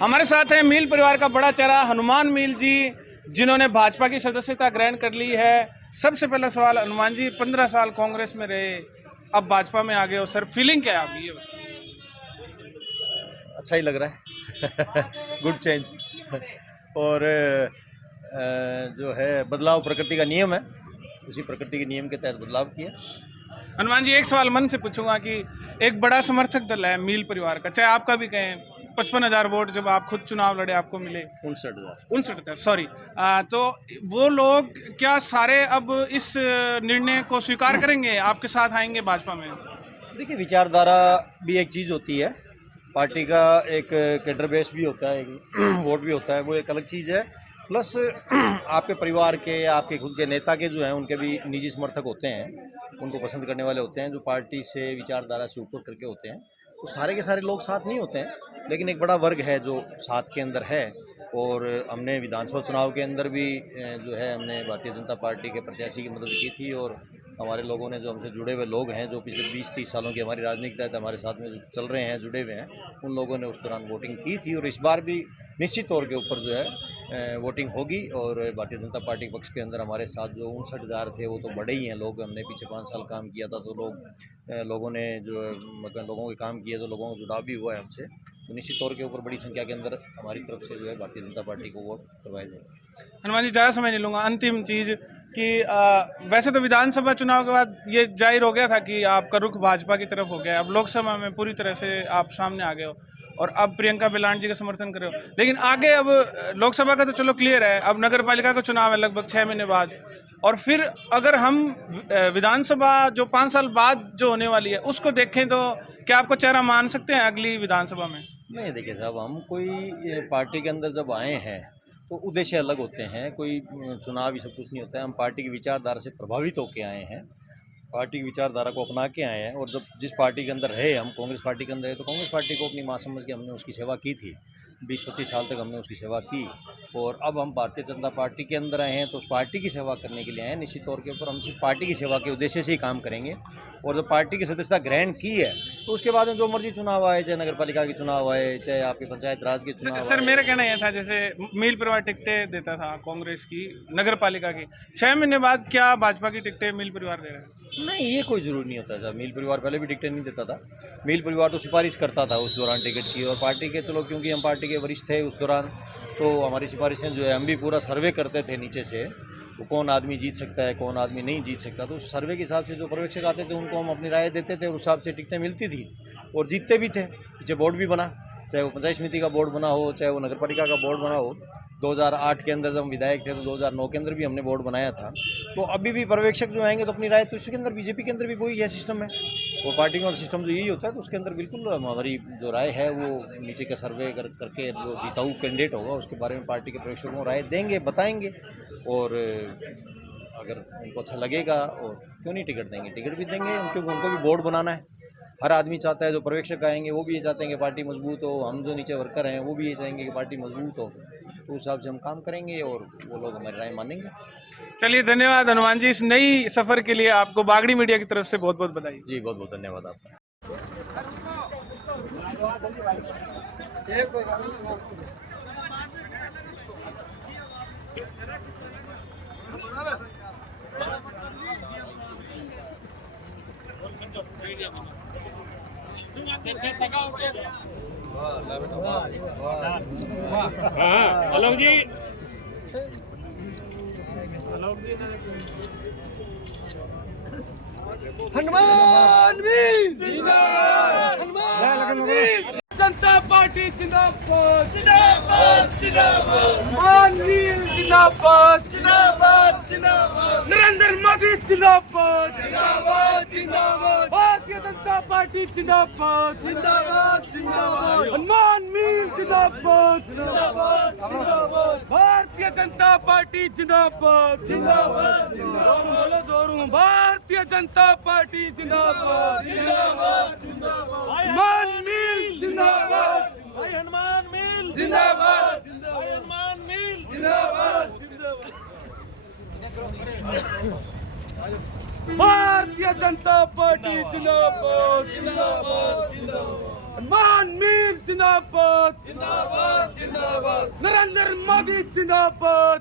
हमारे साथ है मील परिवार का बड़ा चेहरा हनुमान मील जी, जिन्होंने भाजपा की सदस्यता ग्रहण कर ली है। सबसे पहला सवाल, हनुमान जी 15 साल कांग्रेस में रहे, अब भाजपा में आ गए हो, सर फीलिंग क्या है आपकी? ये अच्छा ही लग रहा है गुड चेंज और जो है बदलाव प्रकृति का नियम है, उसी प्रकृति के नियम के तहत बदलाव किया। हनुमान जी एक सवाल मन से पूछूंगा कि एक बड़ा समर्थक दल है मील परिवार का, चाहे आपका भी कहें, 55,000 वोट जब आप खुद चुनाव लड़े आपको मिले, 59,000 सॉरी, तो वो लोग क्या सारे अब इस निर्णय को स्वीकार करेंगे, आपके साथ आएंगे भाजपा में? देखिए, विचारधारा भी एक चीज़ होती है, पार्टी का एक कैडर बेस भी होता है, एक वोट भी होता है, वो एक अलग चीज़ है। प्लस आपके परिवार के या आपके खुद के नेता के जो हैं उनके भी निजी समर्थक होते हैं, उनको पसंद करने वाले होते हैं, जो पार्टी से विचारधारा से ऊपर करके होते हैं। तो सारे के सारे लोग साथ नहीं होते हैं, लेकिन एक बड़ा वर्ग है जो साथ के अंदर है। और हमने विधानसभा चुनाव के अंदर भी जो है हमने भारतीय जनता पार्टी के प्रत्याशी की मदद की थी, और हमारे लोगों ने, जो हमसे जुड़े हुए लोग हैं, जो पिछले 20-30 सालों की हमारी राजनीति तहत हमारे साथ में चल रहे हैं, जुड़े हुए हैं, उन लोगों ने उस दौरान वोटिंग की थी। और इस बार भी निश्चित तौर के ऊपर जो है वोटिंग होगी। और भारतीय जनता पार्टी के पक्ष के अंदर हमारे साथ जो 59,000 थे वो तो बड़े ही हैं लोग। हमने पीछे 5 साल काम किया था, तो लोगों ने जो मतलब लोगों के काम किए, तो लोगों का जुड़ाव भी हुआ है हमसे। तो निश्चित तौर के ऊपर बड़ी संख्या के अंदर हमारी तरफ से जो है भारतीय जनता पार्टी को वोट करवाए जाएंगे। हनुमान जी ज़्यादा समय नहीं लूँगा, अंतिम चीज़ कि वैसे तो विधानसभा चुनाव के बाद ये जाहिर हो गया था कि आपका रुख भाजपा की तरफ हो गया, अब लोकसभा में पूरी तरह से आप सामने आ गए हो और अब प्रियंका बिलान जी का समर्थन कर रहे हो, लेकिन आगे अब लोकसभा का तो चलो क्लियर है, अब नगर पालिका का चुनाव है लगभग 6 महीने बाद, और फिर अगर हम विधानसभा जो 5 साल बाद जो होने वाली है उसको देखें, तो क्या आपको चेहरा मान सकते हैं अगली विधानसभा में? नहीं, देखिए साहब, हम कोई पार्टी के अंदर जब आए हैं तो उद्देश्य अलग होते हैं, कोई चुनाव ही सब कुछ नहीं होता है। हम पार्टी की विचारधारा से प्रभावित होकर आए हैं, पार्टी की विचारधारा को अपना के आए हैं। और जब जिस पार्टी के अंदर रहे, हम कांग्रेस पार्टी के अंदर रहे, तो कांग्रेस पार्टी को अपनी माँ समझ के हमने उसकी सेवा की थी, 20-25 साल तक हमने उसकी सेवा की। और अब हम भारतीय जनता पार्टी के अंदर आए हैं तो उस पार्टी की सेवा करने के लिए आए हैं। निश्चित तौर के ऊपर हम सिर्फ पार्टी की सेवा के उद्देश्य से ही काम करेंगे। और जब पार्टी की सदस्यता ग्रहण की है तो उसके बाद में जो मर्जी चुनाव आए, चाहे नगर पालिका के चुनाव आए, चाहे आपके पंचायत राज के चुनाव सर आए। मेरा कहना यह था, जैसे मील परिवार टिकटें देता था कांग्रेस की नगर पालिका की, 6 महीने बाद क्या भाजपा की टिकटें मील परिवार दे रहा है? नहीं, ये कोई ज़रूरी नहीं होता साहब। मील परिवार पहले भी टिकटें नहीं देता था, मील परिवार तो सिफारिश करता था उस दौरान टिकट की। और पार्टी के, चलो क्योंकि हम पार्टी के वरिष्ठ थे उस दौरान, तो हमारी सिफारिशें जो है, हम भी पूरा सर्वे करते थे नीचे से, तो कौन आदमी जीत सकता है, कौन आदमी नहीं जीत सकता। तो उस सर्वे के हिसाब से जो पर्यवेक्षक आते थे उनको हम अपनी राय देते थे, और उस हिसाब से टिकटें मिलती थी और जीतते भी थे। पीछे बोर्ड भी बना, चाहे वो पंचायत समिति का बोर्ड बना हो, चाहे वो नगर पालिका का बोर्ड बना हो। 2008 के अंदर जब हम विधायक थे तो 2009 के अंदर भी हमने बोर्ड बनाया था। तो अभी भी पर्यवेक्षक जो आएंगे तो अपनी राय, तो इसके अंदर बीजेपी के अंदर भी वही है सिस्टम है, वो पार्टी का सिस्टम जो यही होता है। तो उसके अंदर बिल्कुल हमारी जो राय है वो नीचे का सर्वे करके जो जीताऊ कैंडिडेट होगा उसके बारे में पार्टी के पर्यवेक्षकों को राय देंगे, बताएंगे। और अगर उनको अच्छा लगेगा, और क्यों नहीं टिकट देंगे, टिकट भी देंगे, क्योंकि उनको भी बोर्ड बनाना है। हर आदमी चाहता है, जो पर्यवेक्षक आएंगे वो भी ये चाहते हैं कि पार्टी मजबूत हो, हम जो नीचे वर्कर हैं वो भी ये चाहेंगे कि पार्टी मजबूत हो। तो उस हिसाब से हम काम करेंगे और वो लोग हमारी राय मानेंगे। चलिए, धन्यवाद हनुमान जी, इस नई सफर के लिए आपको बागड़ी मीडिया की तरफ से बहुत बहुत बधाई। जी, बहुत बहुत धन्यवाद आपका। आलोक जी, हनुमान वीर जिंदाबाद, हनुमान वीर जनता पार्टी जिंदाबाद, जिंदाबाद जिंदाबाद, हनुमान वीर जिंदाबाद, जिंदाबाद जिंदाबाद, नरेंद्र मोदी जिंदाबाद, जिंदाबाद जिंदाबाद, भारतीय जनता पार्टी जिंदाबाद, जिंदाबाद जिंदाबाद, हनुमान वीर जिंदाबाद, जिंदाबाद जिंदाबाद, भारतीय जनता पार्टी जिंदाबाद, जिंदाबाद जिंदाबाद, बोलो जोरों, भारतीय जनता पार्टी जिंदाबाद, जिंदाबाद जिंदाबाद, हनुमान वीर जिंदाबाद, भाई हनुमान मील जिंदाबाद, भाई हनुमान मील जिंदाबाद, भारतीय जनता पार्टी जिंदाबाद, जिंदाबाद जिंदाबाद, हनुमान मील जिंदाबाद, जिंदाबाद नरेंद्र मोदी जिंदाबाद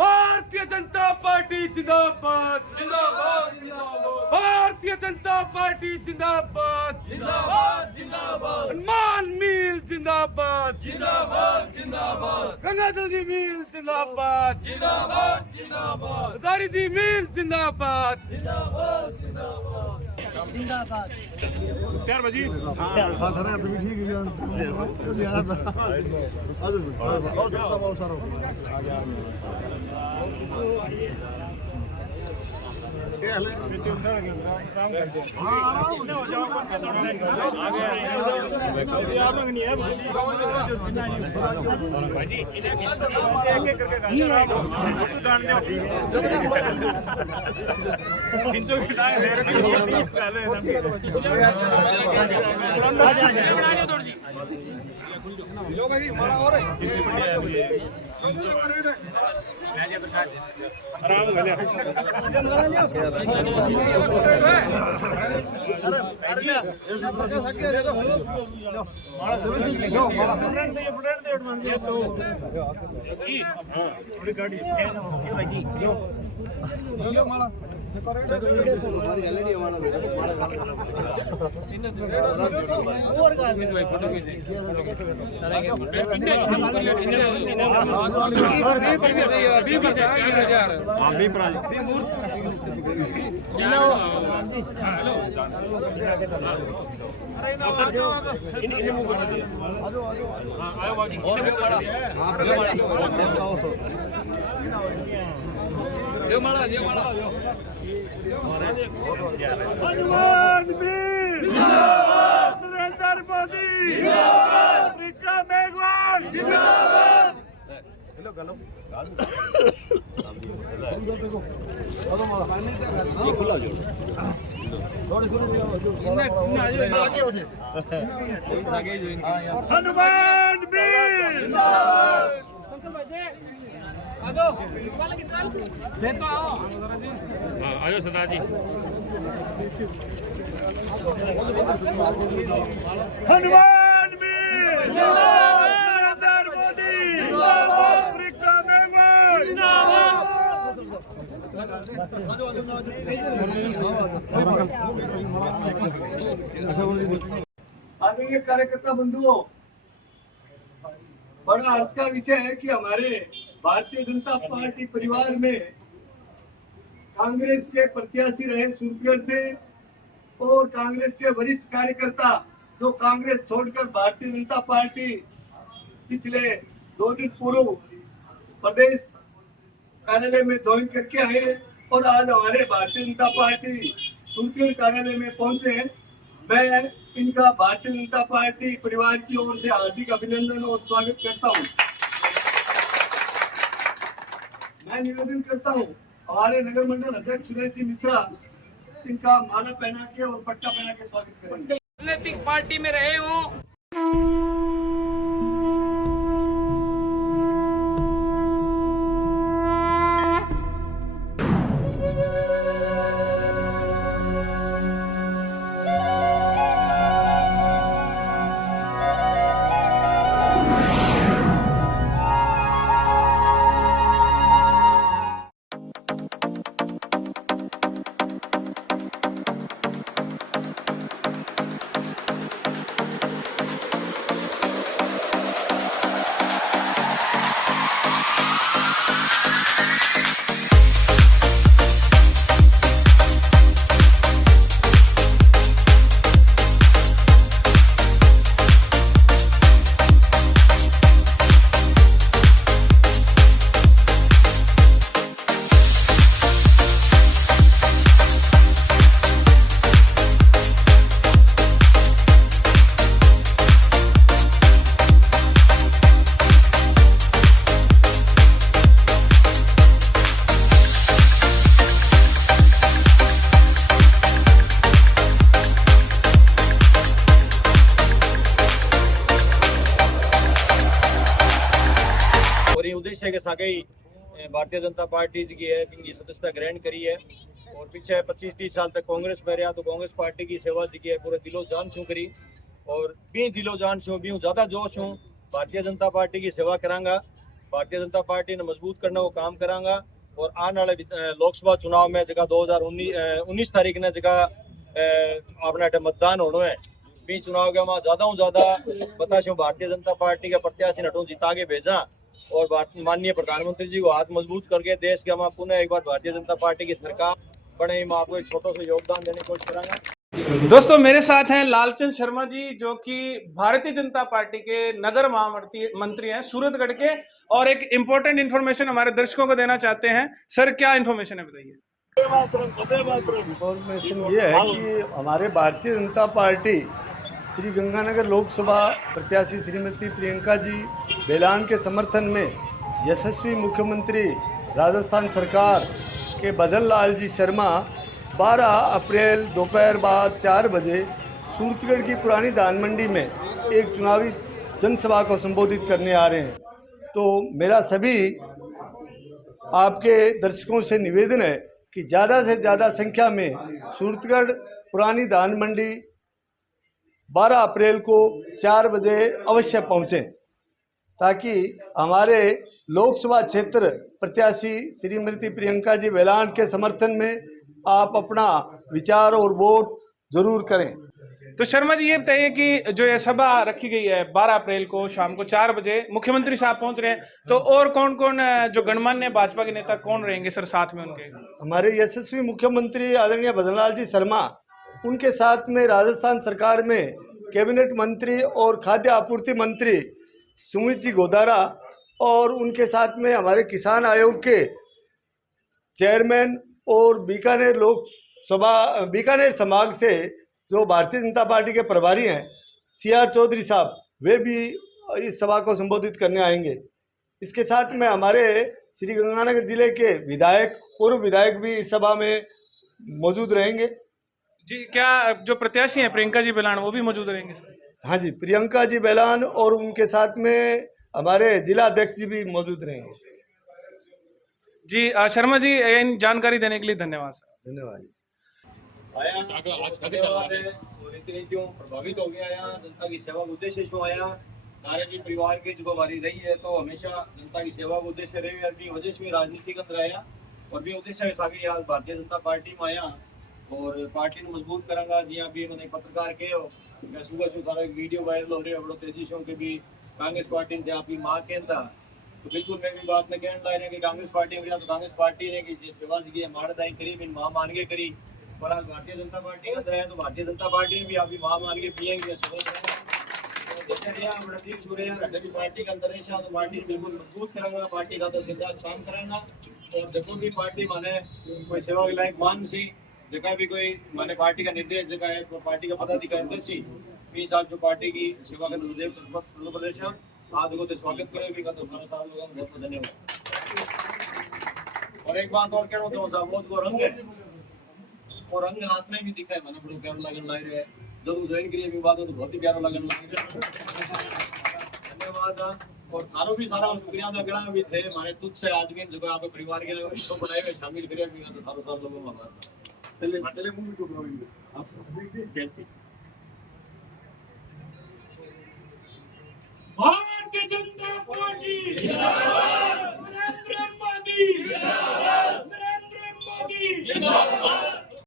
भारतीय जनता पार्टी जिंदाबाद भारतीय जनता पार्टी जिंदाबाद हनुमान मील जिंदाबाद गंगाजल जी मील जिंदाबाद हजारी जी मील जिंदाबाद हनुमान वीर नरेंद्र मोदी प्रियंका मेघवाल हनुमान वीर आयो सदा जी हनुमान वीर नरेंद्र मोदी प्रियंका मेघवाल आदरणीय कार्यकर्ता बंधुओं, बड़ा हर्ष का विषय है कि हमारे भारतीय जनता पार्टी परिवार में कांग्रेस के प्रत्याशी रहे सूरतगढ़ से और कांग्रेस के वरिष्ठ कार्यकर्ता जो कांग्रेस छोड़कर भारतीय जनता पार्टी पिछले 2 दिन पूर्व प्रदेश कार्यालय में ज्वाइन करके आए और आज हमारे भारतीय जनता पार्टी सूरतगढ़ कार्यालय में पहुंचे हैं। मैं इनका भारतीय जनता पार्टी परिवार की ओर से हार्दिक अभिनंदन और स्वागत करता हूं। मैं निवेदन करता हूं हमारे नगर मंडल अध्यक्ष सुरेश जी मिश्रा इनका माला पहना के और पट्टा पहना के स्वागत करेंगे। राजनीतिक पार्टी में रहे हूँ। उद्देश्य के सागई भारतीय जनता पार्टी की है इनकी सदस्यता ग्रहण करी है और पीछे 25-30 साल तक कांग्रेस में रहा तो कांग्रेस पार्टी की सेवा जी है पूरे दिलो जान छू करी और भी दिलो जान छू भी ज़्यादा जोश हूँ भारतीय जनता पार्टी की सेवा करांगा। भारतीय जनता पार्टी ने मजबूत करना वो काम करांगा और आने वाले लोकसभा चुनाव में जगह 2019 तारीख ने जगह अपना मतदान होना है भी चुनाव के वहाँ ज़्यादा बताशो भारतीय जनता पार्टी के प्रत्याशी नटू जिता के भेजा और माननीय प्रधानमंत्री जी को हाथ मजबूत करके देश के वहाँ पुनः एक बार भारतीय जनता पार्टी की सरकार बने। मैं आपको एक छोटा सा योगदान देने की कोशिश करूँगा। दोस्तों मेरे साथ हैं लालचंद शर्मा जी, जो कि भारतीय जनता पार्टी के नगर महामंत्री हैं सूरतगढ़ के, और एक इम्पोर्टेंट इन्फॉर्मेशन हमारे दर्शकों को देना चाहते हैं। सर क्या इन्फॉर्मेशन है, बताइए। इन्फॉर्मेशन ये है कि हमारे भारतीय जनता पार्टी श्री गंगानगर लोकसभा प्रत्याशी श्रीमती प्रियंका जी बेलान के समर्थन में यशस्वी मुख्यमंत्री राजस्थान सरकार के भजन लाल जी शर्मा 12 अप्रैल दोपहर बाद 4 बजे सूरतगढ़ की पुरानी धान मंडी में एक चुनावी जनसभा को संबोधित करने आ रहे हैं। तो मेरा सभी आपके दर्शकों से निवेदन है कि ज़्यादा से ज़्यादा संख्या में सूरतगढ़ पुरानी धान मंडी 12 अप्रैल को 4 बजे अवश्य पहुँचें, ताकि हमारे लोकसभा क्षेत्र प्रत्याशी श्रीमती प्रियंका जी बेलान के समर्थन में आप अपना विचार और वोट जरूर करें। तो शर्मा जी ये बताइए कि जो ये सभा रखी गई है 12 अप्रैल को शाम को 4 बजे मुख्यमंत्री साहब पहुंच रहे हैं, तो और कौन कौन जो गणमान्य भाजपा के नेता कौन रहेंगे सर साथ में उनके? हमारे यशस्वी मुख्यमंत्री आदरणीय भजनलाल जी शर्मा, उनके साथ में राजस्थान सरकार में कैबिनेट मंत्री और खाद्य आपूर्ति मंत्री सुमित जी गोदारा, और उनके साथ में हमारे किसान आयोग के चेयरमैन और बीकानेर संभाग से जो भारतीय जनता पार्टी के प्रभारी हैं CR चौधरी साहब, वे भी इस सभा को संबोधित करने आएंगे। इसके साथ में हमारे श्री गंगानगर जिले के विधायक, पूर्व विधायक भी इस सभा में मौजूद रहेंगे। जी, क्या जो प्रत्याशी हैं प्रियंका जी बेलान वो भी मौजूद रहेंगे सर? हाँ जी, प्रियंका जी बेलान और उनके साथ में हमारे जिला अध्यक्ष जी भी मौजूद रहेंगे। जी शर्मा जी, इन जानकारी देने के लिए धन्यवाद सर। धन्यवाद। आया धन्यवाद है और इतनी क्यों प्रभावित हो गया यहाँ जनता की सेवा का उद्देश्य शो आया नारे भी परिवार की जो हमारी रही है, तो हमेशा जनता की सेवा का उद्देश्य रही है। अपनी वजह से राजनीति के अंदर आया और भी उद्देश्य सागे आज भारतीय जनता पार्टी में आया और पार्टी ने मजबूत करांगा। जी अभी मैंने पत्रकार के हो सुबह सुधारा वीडियो वायरल हो रही है बड़ो तेजी से के भी कांग्रेस पार्टी ने आपकी माँ कहता, तो बिल्कुल मैं भी बात में कहना रहा कि कांग्रेस पार्टी में तो कांग्रेस पार्टी ने की सेवा की माड़दाई करी बिन माँ मान के करी, और आज भारतीय जनता पार्टी के अंदर है तो भारतीय जनता पार्टी ने भी आपकी माँ मान के पियेंगे पार्टी के अंदर है तो पार्टी बिल्कुल मजबूत करांगा, पार्टी का तो काम करांगा। और जब भी पार्टी माने कोई सेवा के लायक मान सी जगह भी कोई माने पार्टी का निर्देश जगह है तो पार्टी का पदाधिकारी सी हिसाब से पार्टी की सेवा का उत्तर प्रदेश आज को स्वागत करे भी का तो सारे लोगों को बहुत धन्यवाद। और एक बात और कहना चाहूँ वो जो रंग है और रंग हाथ में भी दिखा है, मैंने बड़ो प्यारा लगन लग रहा है जब ज्वाइन करिए भी बात हो तो बहुत ही प्यारा लगन लग रहा है। धन्यवाद। और थारो भी सारा शुक्रिया अदा करा भी थे हमारे तुझ से आदमी जो आप परिवार के तो बनाए हुए शामिल करिए भी तो थारो सारे लोगों में पहले मूवी को आप देखिए भारतीय जनता पार्टी नरेंद्र मोदी जिंदाबाद।